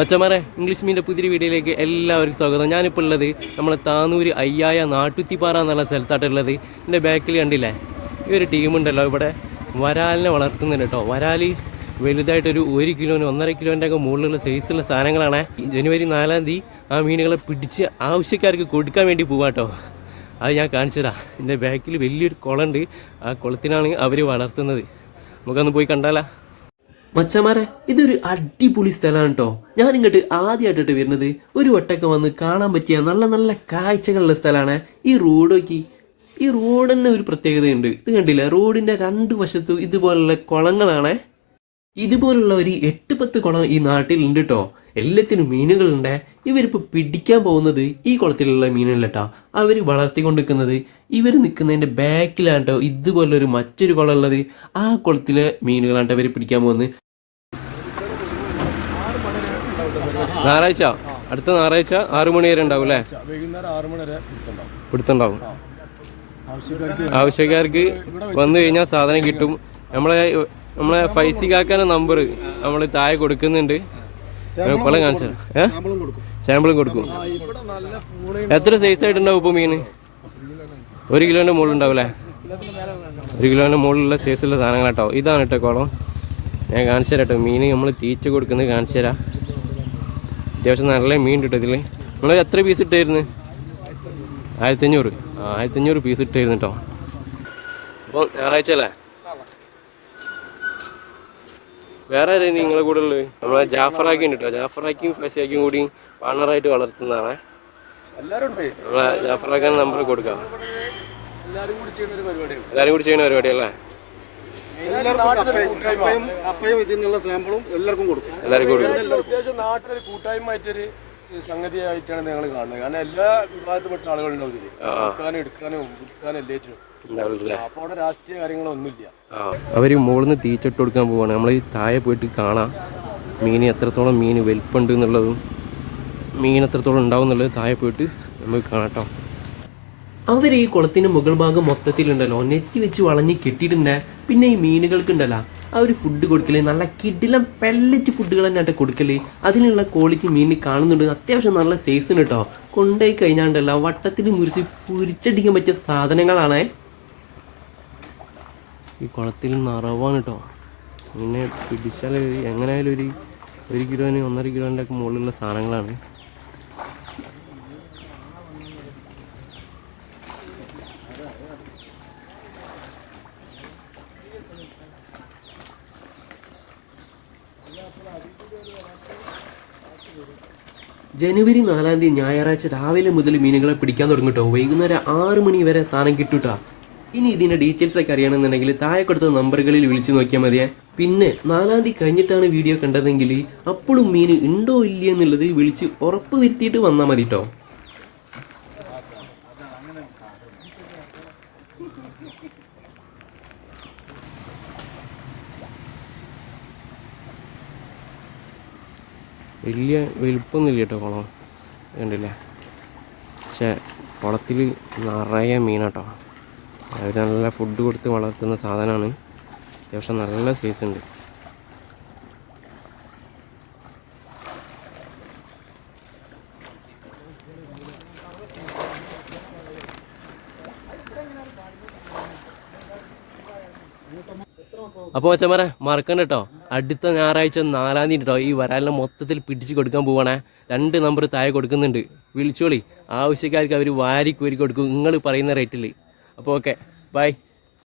മച്ചന്മാരെ ഇംഗ്ലീഷ് മീൻ്റെ പുതിയ വീഡിയോയിലേക്ക് എല്ലാവർക്കും സ്വാഗതം. ഞാനിപ്പോൾ ഉള്ളത് നമ്മളെ താനൂര് അയ്യായ നാട്ടുത്തിപ്പാറ എന്നുള്ള സ്ഥലത്തായിട്ടുള്ളത്. എൻ്റെ ബാക്കിൽ കണ്ടില്ലേ ഈ ഒരു ടീമുണ്ടല്ലോ, ഇവിടെ വരാലിനെ വളർത്തുന്നുണ്ട് കേട്ടോ. വരാൽ വലുതായിട്ടൊരു 1 കിലോന് 1.5 കിലോൻ്റെ ഒക്കെ മുകളിലുള്ള സൈസുള്ള സാധനങ്ങളാണ്. ജനുവരി 4-ാം തീയതി ആ മീനുകളെ പിടിച്ച് ആവശ്യക്കാർക്ക് കൊടുക്കാൻ വേണ്ടി പോവാം കേട്ടോ. അത് ഞാൻ കാണിച്ചതാ. എൻ്റെ ബാക്കിൽ വലിയൊരു കുളമുണ്ട്, ആ കുളത്തിനാണ് അവർ വളർത്തുന്നത്. നമുക്കൊന്ന് പോയി കണ്ടാലാ. മച്ചന്മാരെ, ഇതൊരു അടിപൊളി സ്ഥലമാണ് കേട്ടോ. ഞാൻ ഇങ്ങോട്ട് ആദ്യമായിട്ടിട്ട് വരുന്നത് ഒരു വട്ടമൊക്കെ വന്ന് കാണാൻ പറ്റിയ നല്ല നല്ല കാഴ്ചകളുള്ള സ്ഥലമാണ്. ഈ റോഡ് നോക്കി, ഈ റോഡ് തന്നെ ഒരു പ്രത്യേകതയുണ്ട്. ഇത് കണ്ടില്ല, റോഡിൻ്റെ 2 വശത്തും ഇതുപോലുള്ള കുളങ്ങളാണ്. ഇതുപോലുള്ള ഒരു 8-10 കുളം ഈ നാട്ടിലുണ്ട് കേട്ടോ. എല്ലാത്തിനും മീനുകളുണ്ട്. ഇവരിപ്പോൾ പിടിക്കാൻ പോകുന്നത് ഈ കുളത്തിലുള്ള മീനുകൾ കേട്ടോ. അവർ വളർത്തിക്കൊണ്ടിരിക്കുന്നത് ഇവർ നിൽക്കുന്നതിൻ്റെ ബാക്കിലാണ് കേട്ടോ. ഇതുപോലൊരു മറ്റൊരു കുളം ഉള്ളത്. ആ കുളത്തിലെ മീനുകളാണ് കേട്ടോ ഇവർ പിടിക്കാൻ പോകുന്നത്. ഞായറാഴ്ച, അടുത്ത ഞായറാഴ്ച 6 മണി വരെ ഉണ്ടാവും അല്ലേ? വൈകുന്നേരം 6 മണി വരെ പിടുത്തുണ്ടാവും. ആവശ്യക്കാർക്ക് വന്നു കഴിഞ്ഞാൽ സാധനം കിട്ടും. നമ്മളെ ഫൈസിക്കാക്കാൻ്റെ നമ്പർ നമ്മൾ താഴെ കൊടുക്കുന്നുണ്ട്. കുളം കാണിച്ച സാമ്പിളും കൊടുക്കും. എത്ര സൈസ് ആയിട്ടുണ്ടാവും ഇപ്പോൾ മീൻ? 1 കിലോൻ്റെ മുകളിൽ ഉണ്ടാവും അല്ലേ? 1 കിലോൻ്റെ മുകളിലുള്ള സൈസുള്ള സാധനങ്ങളാട്ടോ. ഇതാണ് കേട്ടോ കുളം. ഞാൻ കാണിച്ചു തരാം കേട്ടോ. മീൻ നമ്മൾ തീറ്റ കൊടുക്കുന്നത് കാണിച്ചു തരാം. അത്യാവശ്യം നല്ല മീൻ കിട്ടും ഇതിൽ. നമ്മൾ എത്ര പീസ് ഇട്ടായിരുന്നു? 1500. 1500 പീസ് ഇട്ടായിരുന്നു കേട്ടോ. അപ്പോൾ ഞായറാഴ്ച അല്ലേ? വേറെ ആരെയും നിങ്ങളെ കൂടെ ഉള്ളത്? നമ്മളെ ജാഫറാക്കി ഉണ്ട് കേട്ടോ. ജാഫറാക്കിയും ഫസിയാക്കിയും കൂടി പാർട്ണറായിട്ട് വളർത്തുന്നതാണ്. നമ്മളെ ജാഫറാക്കാൻ നമ്പർ കൊടുക്കാം. എല്ലാവരും കൂടി ചെയ്യുന്ന പരിപാടി അല്ലേ? എല്ലാവർക്കും കൊടുക്കും. അത്യാവശ്യം നാട്ടിലൊരു കൂട്ടായ്മയായിട്ടൊരു സംഗതിയായിട്ടാണ് ഞങ്ങൾ കാണുന്നത്. കാരണം എല്ലാ വിഭാഗത്തിൽപ്പെട്ട ആളുകളുണ്ടാവും ഇതിൽ. എടുക്കാനും വിൽക്കാനും എല്ലാറ്റും. അപ്പോൾ അവിടെ രാഷ്ട്രീയ കാര്യങ്ങളൊന്നുമില്ല. അവർ മുകളിൽ നിന്ന് തീറ്റിട്ട് കൊടുക്കാൻ പോവാണ്. നമ്മൾ ഈ താഴെ പോയിട്ട് കാണാം മീൻ എത്രത്തോളം മീൻ വലിപ്പമുണ്ട് എന്നുള്ളതും മീൻ എത്രത്തോളം ഉണ്ടാവും എന്നുള്ളത് താഴെ പോയിട്ട് നമുക്ക് കാണാം കേട്ടോ. അവർ ഈ കുളത്തിൻ്റെ മുകൾ ഭാഗം മൊത്തത്തിലുണ്ടല്ലോ നെറ്റി വെച്ച് വളഞ്ഞ് കെട്ടിയിട്ടുണ്ട്. പിന്നെ ഈ മീനുകൾക്കുണ്ടല്ലോ അവർ ഫുഡ് കൊടുക്കൽ നല്ല കിടിലം പെല്ലറ്റ് ഫുഡുകൾ തന്നെയായിട്ട് കൊടുക്കൽ. അതിനുള്ള ക്വാളിറ്റി മീനിൽ കാണുന്നുണ്ട്. അത്യാവശ്യം നല്ല സൈസിന് കേട്ടോ. കൊണ്ടുപോയി കഴിഞ്ഞാണ്ടല്ലോ വട്ടത്തിൽ മുറിച്ച് പൊരിച്ചടിക്കാൻ പറ്റിയ സാധനങ്ങളാണ്. ഈ കുളത്തിൽ നിറവാണ് കേട്ടോ. പിന്നെ പിടിച്ചാൽ എങ്ങനെയായാലും ഒരു 1 കിലോന് 1.5 കിലോൻ്റെ ഒക്കെ മുകളിലുള്ള സാധനങ്ങളാണ്. ജനുവരി 4-ാം തീയതി ഞായറാഴ്ച രാവിലെ മുതൽ മീനുകളെ പിടിക്കാൻ തുടങ്ങും കേട്ടോ. വൈകുന്നേരം 6 മണി വരെ സാധനം കിട്ടൂട്ടാ. ഇനി ഇതിൻ്റെ ഡീറ്റെയിൽസ് ഒക്കെ അറിയണമെന്നുണ്ടെങ്കിൽ താഴെ കൊടുത്ത നമ്പറുകളിൽ വിളിച്ച് നോക്കിയാൽ മതിയേ. പിന്നെ 4-ാം തീയതി കഴിഞ്ഞിട്ടാണ് വീഡിയോ കണ്ടതെങ്കിൽ അപ്പോഴും മീൻ ഉണ്ടോ ഇല്ലയോ എന്നുള്ളത് വിളിച്ച് ഉറപ്പ് വരുത്തിയിട്ട് വന്നാൽ മതി കേട്ടോ. വലിയ വലുപ്പമൊന്നുമില്ല കേട്ടോ കുളം, കണ്ടില്ലേ? പക്ഷേ കുളത്തിൽ നിറയെ മീനാട്ടോ. അവർ നല്ല ഫുഡ് കൊടുത്ത് വളർത്തുന്ന സാധനമാണ്. അത്യാവശ്യം നല്ല സൈസ് ഉണ്ട്. അപ്പോൾ അച്ഛന്മാരെ മറക്കണ്ട കേട്ടോ. അടുത്ത ഞായറാഴ്ച 4-ാം തീയതി കേട്ടോ ഈ വരാലിനെ മൊത്തത്തിൽ പിടിച്ച് കൊടുക്കാൻ പോവാണേ. 2 നമ്പർ താഴെ കൊടുക്കുന്നുണ്ട്. വിളിച്ചോളി. ആവശ്യക്കാർക്ക് അവർ വാരി കോരി കൊടുക്കും നിങ്ങൾ പറയുന്ന റേറ്റിൽ. അപ്പോൾ ഓക്കെ, ബൈ.